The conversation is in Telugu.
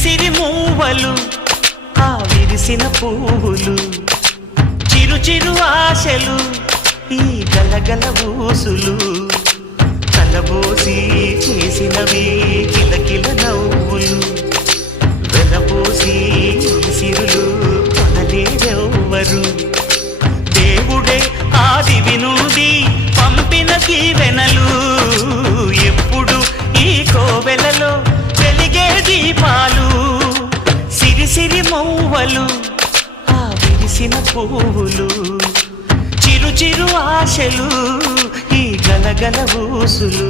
సిరి మూవలు ఆ విరిసిన పువ్వులు చిరు చిరు ఆశలు ఈ గలగల ఊసులు కలబోసి చేసినవి కిలకిల నవ్వులు వెలబోసి సిరులు కొనలేరెవ్వరు దేవుడే ఆదివి నుండి పంపిన దీవెనలు ఎప్పుడు ఈ కోవెలలో వెలిగే దీపాలు సిరి సిరి మౌవలు ఆ విరిసిన పువ్వులు చిరు చిరు ఆశలు ఈ గలగల ఊసులు